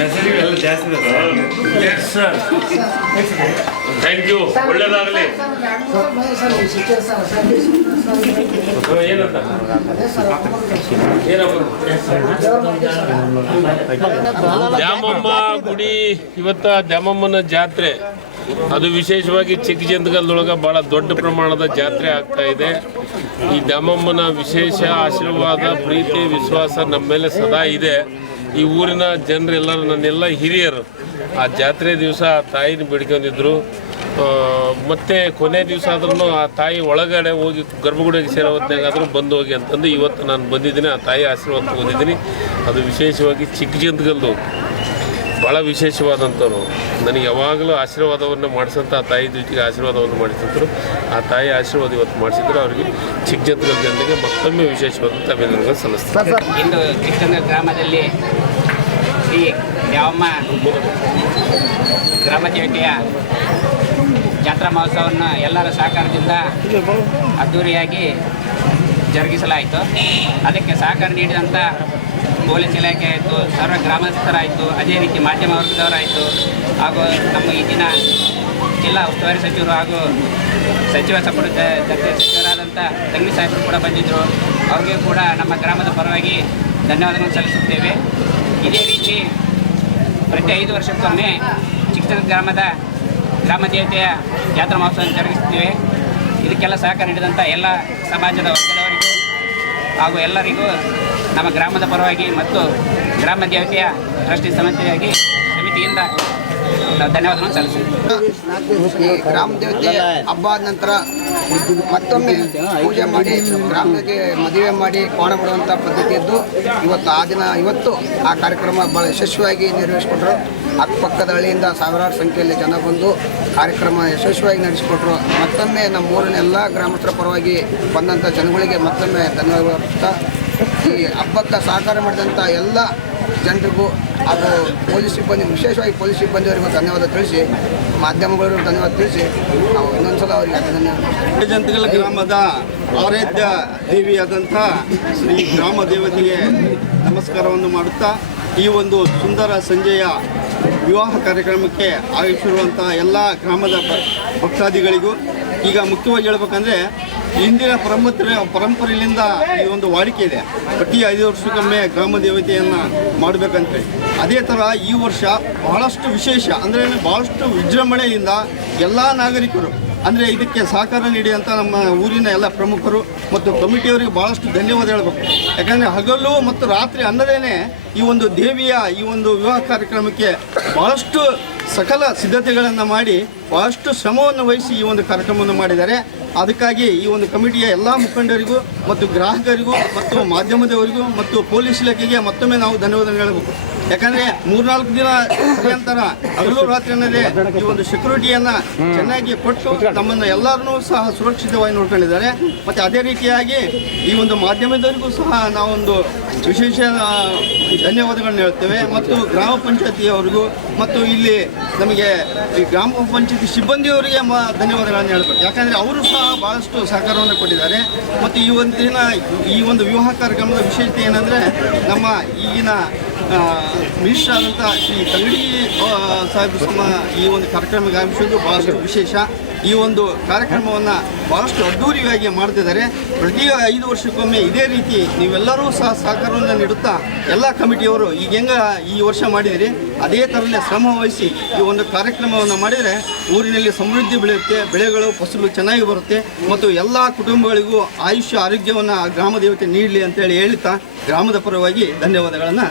ಮೆಸೇಜ್ಗಳೆಲ್ಲ ಜಾಸ್ತಿ ಇದೆ sir. Thank you, ಒಳ್ಳೇದಾಗಲಿ. ದ್ಯಾಮಮ್ಮ ಗುಡಿ ಇವತ್ತ ದ್ಯಾಮಮ್ಮನ ಜಾತ್ರೆ ಅದು ವಿಶೇಷವಾಗಿ ಚಿಕ್ಕಜಂತಗಲ್ದೊಳಗೆ ಭಾಳ ದೊಡ್ಡ ಪ್ರಮಾಣದ ಜಾತ್ರೆ ಆಗ್ತಾ ಇದೆ. ಈ ದ್ಯಾಮಮ್ಮನ ವಿಶೇಷ ಆಶೀರ್ವಾದ, ಪ್ರೀತಿ, ವಿಶ್ವಾಸ ನಮ್ಮ ಮೇಲೆ ಸದಾ ಇದೆ. ಈ ಊರಿನ ಜನರೆಲ್ಲರೂ, ನನ್ನೆಲ್ಲ ಹಿರಿಯರು ಆ ಜಾತ್ರೆ ದಿವಸ ಆ ತಾಯಿನ ಬೇಡ್ಕೊಂಡಿದ್ರು. ಮತ್ತು ಕೊನೆ ದಿವಸ ಆದ್ರೂ ಆ ತಾಯಿ ಒಳಗಡೆ ಹೋಗಿ ಗರ್ಭಗುಡಿಗೆ ಸೇರೋ ಹೊತ್ತಿನಾಗಾದರೂ ಬಂದು ಹೋಗಿ ಅಂತಂದು ಇವತ್ತು ನಾನು ಬಂದಿದ್ದೀನಿ. ಆ ತಾಯಿ ಆಶೀರ್ವಾದ ತಗೊಂಡಿದ್ದೀನಿ. ಅದು ವಿಶೇಷವಾಗಿ ಚಿಕ್ಕಜಂತಗಲ್ದು ಭಾಳ ವಿಶೇಷವಾದಂಥವ್ರು. ನನಗೆ ಯಾವಾಗಲೂ ಆಶೀರ್ವಾದವನ್ನು ಮಾಡಿಸಂಥ ಆ ತಾಯಿ ಜೊತೆಗೆ ಆಶೀರ್ವಾದವನ್ನು ಮಾಡಿಸಿದ್ರು. ಆ ತಾಯಿ ಆಶೀರ್ವಾದ ಇವತ್ತು ಮಾಡಿಸಿದ್ರು. ಅವರಿಗೆ ಚಿಕ್ಕಜಂತಗಲ್ ಜನತೆಗೆ ಮತ್ತೊಮ್ಮೆ ವಿಶೇಷವಾದಂಥ ಅಭಿನಂದನೆ ಸಲ್ಲಿಸ್ತಾರೆ. ಇಂದು ಚಿಕ್ಕಜಂತಗಲ್ ಗ್ರಾಮದಲ್ಲಿ ಶ್ರೀ ದ್ಯಾಮಮ್ಮ ಗ್ರಾಮ ದೇವತೆಯ ಜಾತ್ರಾ ಮಹೋತ್ಸವವನ್ನು ಎಲ್ಲರ ಸಹಕಾರದಿಂದ ಅದ್ದೂರಿಯಾಗಿ ಜರುಗಿಸಲಾಯಿತು. ಅದಕ್ಕೆ ಸಹಕಾರ ನೀಡಿದಂಥ ಪೊಲೀಸ್ ಇಲಾಖೆ ಆಯಿತು, ಸರ್ವ ಗ್ರಾಮಸ್ಥರಾಯಿತು, ಅದೇ ರೀತಿ ಮಾಧ್ಯಮ ವರ್ಗದವರಾಯಿತು, ಹಾಗೂ ನಮ್ಮ ಈಗಿನ ಜಿಲ್ಲಾ ಉಸ್ತುವಾರಿ ಸಚಿವರು ಹಾಗೂ ಸಚಿವ ಸಂಪುಟ ದರ್ಜೆ ಸಚಿವರಾದಂಥ ತಂಗಿ ಸಾಹೇಬರು ಕೂಡ ಬಂದಿದ್ದರು. ಅವ್ರಿಗೆ ಕೂಡ ನಮ್ಮ ಗ್ರಾಮದ ಪರವಾಗಿ ಧನ್ಯವಾದಗಳನ್ನು ಸಲ್ಲಿಸುತ್ತೇವೆ. ಇದೇ ರೀತಿ ಪ್ರತಿ 5 ವರ್ಷಕ್ಕೊಮ್ಮೆ ಚಿಕ್ಕಜಂತಗಲ್ ಗ್ರಾಮದ ಗ್ರಾಮ ದೇವತೆಯ ಜಾತ್ರಾ ಮಹೋತ್ಸವ ಜರುಗಿಸುತ್ತೇವೆ. ಇದಕ್ಕೆಲ್ಲ ಸಹಕಾರ ನೀಡಿದಂಥ ಎಲ್ಲ ಸಮಾಜದ ವರ್ಗದವರಿಗೂ ಹಾಗೂ ಎಲ್ಲರಿಗೂ ನಮ್ಮ ಗ್ರಾಮದ ಪರವಾಗಿ ಮತ್ತು ಗ್ರಾಮ ದೇವತೆಯ ಟ್ರಸ್ಟಿ ಸಮಿತಿಯಿಂದ ಧನ್ಯವಾದಗಳನ್ನು ಸಲ್ಲಿಸಿದ್ದೀವಿ. ಗ್ರಾಮ ದೇವತೆ ಹಬ್ಬ ಆದ ನಂತರ ಮತ್ತೊಮ್ಮೆ ಪೂಜೆ ಮಾಡಿ ಗ್ರಾಮಕ್ಕೆ ಮದುವೆ ಮಾಡಿ ಕೋಣ ಬಿಡುವಂಥ ಪದ್ಧತಿ ಇದ್ದು ಇವತ್ತು ಆ ಕಾರ್ಯಕ್ರಮ ಭಾಳ ಯಶಸ್ವಿಯಾಗಿ ನೆರವೇರಿಸಿಕೊಟ್ರು. ಅಕ್ಕಪಕ್ಕದ ಹಳ್ಳಿಯಿಂದ ಸಾವಿರಾರು ಸಂಖ್ಯೆಯಲ್ಲಿ ಜನ ಬಂದು ಕಾರ್ಯಕ್ರಮ ಯಶಸ್ವಿಯಾಗಿ ನಡೆಸಿಕೊಟ್ರು. ಮತ್ತೊಮ್ಮೆ ನಮ್ಮ ಊರಿನ ಎಲ್ಲ ಗ್ರಾಮಸ್ಥರ ಪರವಾಗಿ ಬಂದಂಥ ಜನಗಳಿಗೆ ಮತ್ತೊಮ್ಮೆ ಧನ್ಯವಾದ. ಈ ಹಬ್ಬಕ್ಕೆ ಸಹಕಾರ ಮಾಡಿದಂಥ ಎಲ್ಲ ಜನರಿಗೂ ಹಾಗೂ ಪೊಲೀಸ್ ಸಿಬ್ಬಂದಿ, ವಿಶೇಷವಾಗಿ ಪೊಲೀಸ್ ಸಿಬ್ಬಂದಿಯವರಿಗೂ ಧನ್ಯವಾದ ತಿಳಿಸಿ, ಮಾಧ್ಯಮಗಳಿಗೂ ಧನ್ಯವಾದ ತಿಳಿಸಿ ನಾವು ಇನ್ನೊಂದ್ಸಲ ಅವರಿಗೆ ಧನ್ಯವಾದ. ಚಿಕ್ಕಜಂತಗಲ್ ಗ್ರಾಮದ ಆರಾಧ್ಯ ದೇವಿಯಾದಂಥ ಶ್ರೀ ಗ್ರಾಮ ದೇವತೆಗೆ ನಮಸ್ಕಾರವನ್ನು ಮಾಡುತ್ತಾ ಈ ಒಂದು ಸುಂದರ ಸಂಜೆಯ ವಿವಾಹ ಕಾರ್ಯಕ್ರಮಕ್ಕೆ ಆಗಮಿಸಿರುವಂಥ ಎಲ್ಲ ಗ್ರಾಮದ ಭಕ್ತಾದಿಗಳಿಗೂ ಈಗ ಮುಖ್ಯವಾಗಿ ಹೇಳ್ಬೇಕಂದ್ರೆ ಇಂದಿನ ಪರಂಪರೆಯಿಂದ ಈ ಒಂದು ವಾಡಿಕೆ ಇದೆ. ಪ್ರತಿ 5 ವರ್ಷಕ್ಕೊಮ್ಮೆ ಗ್ರಾಮ ದೇವತೆಯನ್ನು ಮಾಡಬೇಕಂತೇಳಿ. ಅದೇ ಥರ ಈ ವರ್ಷ ಬಹಳಷ್ಟು ವಿಶೇಷ ಅಂದರೆ ಭಾಳಷ್ಟು ವಿಜೃಂಭಣೆಯಿಂದ ಎಲ್ಲ ನಾಗರಿಕರು ಅಂದರೆ ಇದಕ್ಕೆ ಸಹಕಾರ ನೀಡಿದಂಥ ನಮ್ಮ ಊರಿನ ಎಲ್ಲ ಪ್ರಮುಖರು ಮತ್ತು ಕಮಿಟಿಯವರಿಗೆ ಭಾಳಷ್ಟು ಧನ್ಯವಾದ ಹೇಳಬೇಕು. ಯಾಕಂದರೆ ಹಗಲು ಮತ್ತು ರಾತ್ರಿ ಅನ್ನದೇನೆ ಈ ಒಂದು ದೇವಿಯ ಈ ಒಂದು ವಿವಾಹ ಕಾರ್ಯಕ್ರಮಕ್ಕೆ ಭಾಳಷ್ಟು ಸಕಲ ಸಿದ್ಧತೆಗಳನ್ನು ಮಾಡಿ ಭಾಳಷ್ಟು ಶ್ರಮವನ್ನು ವಹಿಸಿ ಈ ಒಂದು ಕಾರ್ಯಕ್ರಮವನ್ನು ಮಾಡಿದ್ದಾರೆ. ಅದಕ್ಕಾಗಿ ಈ ಒಂದು ಕಮಿಟಿಯ ಎಲ್ಲ ಮುಖಂಡರಿಗೂ ಮತ್ತು ಗ್ರಾಹಕರಿಗೂ ಮತ್ತು ಮಾಧ್ಯಮದವರಿಗೂ ಮತ್ತು ಪೊಲೀಸ್ ಇಲಾಖೆಗೆ ಮತ್ತೊಮ್ಮೆ ನಾವು ಧನ್ಯವಾದ ಹೇಳಬೇಕು. ಯಾಕಂದರೆ 3-4 ದಿನ ನಿರಂತರ ಹಗಲು ರಾತ್ರಿಯಲ್ಲದೆ ಈ ಒಂದು ಸೆಕ್ಯೂರಿಟಿಯನ್ನು ಚೆನ್ನಾಗಿ ಕೊಟ್ಟು ನಮ್ಮನ್ನು ಎಲ್ಲರನ್ನೂ ಸಹ ಸುರಕ್ಷಿತವಾಗಿ ನೋಡ್ಕೊಂಡಿದ್ದಾರೆ. ಮತ್ತು ಅದೇ ರೀತಿಯಾಗಿ ಈ ಒಂದು ಮಾಧ್ಯಮದವರಿಗೂ ಸಹ ನಾವೊಂದು ವಿಶೇಷ ಧನ್ಯವಾದಗಳನ್ನ ಹೇಳ್ತೇವೆ. ಮತ್ತು ಗ್ರಾಮ ಪಂಚಾಯತಿಯವರಿಗೂ ಮತ್ತು ಇಲ್ಲಿ ನಮಗೆ ಈ ಗ್ರಾಮ ಪಂಚಾಯತಿ ಸಿಬ್ಬಂದಿಯವರಿಗೆ ಧನ್ಯವಾದಗಳನ್ನು ಹೇಳ್ಬೇಕು. ಯಾಕಂದರೆ ಅವರು ಸಹ ಭಾಳಷ್ಟು ಸಹಕಾರವನ್ನು ಕೊಟ್ಟಿದ್ದಾರೆ. ಮತ್ತು ಈ ಒಂದು ವಿವಾಹ ಕಾರ್ಯಕ್ರಮದ ವಿಶೇಷತೆ ಏನಂದರೆ ನಮ್ಮ ಈಗಿನ ಮಿನಿಸ್ಟರ್ ಆದಂಥ ಶ್ರೀ ತಂಗಡಿ ಸಾಹೇಬರು ಈ ಒಂದು ಕಾರ್ಯಕ್ರಮಕ್ಕೆ ಆಗಮಿಸುವುದು ಭಾಳಷ್ಟು ವಿಶೇಷ. ಈ ಒಂದು ಕಾರ್ಯಕ್ರಮವನ್ನು ಭಾಳಷ್ಟು ಅದ್ಧೂರಿಯಾಗಿ ಮಾಡ್ತಿದ್ದಾರೆ. ಪ್ರತಿ 5 ವರ್ಷಕ್ಕೊಮ್ಮೆ ಇದೇ ರೀತಿ ನೀವೆಲ್ಲರೂ ಸಹ ಸಹಕಾರವನ್ನು ನೀಡುತ್ತಾ ಎಲ್ಲ ಕಮಿಟಿಯವರು ಈಗ ಈ ವರ್ಷ ಮಾಡಿದಿರಿ ಅದೇ ಥರನೇ ಶ್ರಮ ವಹಿಸಿ ಈ ಒಂದು ಕಾರ್ಯಕ್ರಮವನ್ನು ಮಾಡಿದರೆ ಊರಿನಲ್ಲಿ ಸಮೃದ್ಧಿ ಬೆಳೆಯುತ್ತೆ, ಬೆಳೆಗಳು ಫಸಲು ಚೆನ್ನಾಗಿ ಬರುತ್ತೆ ಮತ್ತು ಎಲ್ಲ ಕುಟುಂಬಗಳಿಗೂ ಆಯುಷ್ಯ ಆರೋಗ್ಯವನ್ನು ಗ್ರಾಮ ದೇವತೆ ನೀಡಲಿ ಅಂತೇಳಿ ಹೇಳ್ತಾ ಗ್ರಾಮದ ಪರವಾಗಿ ಧನ್ಯವಾದಗಳನ್ನು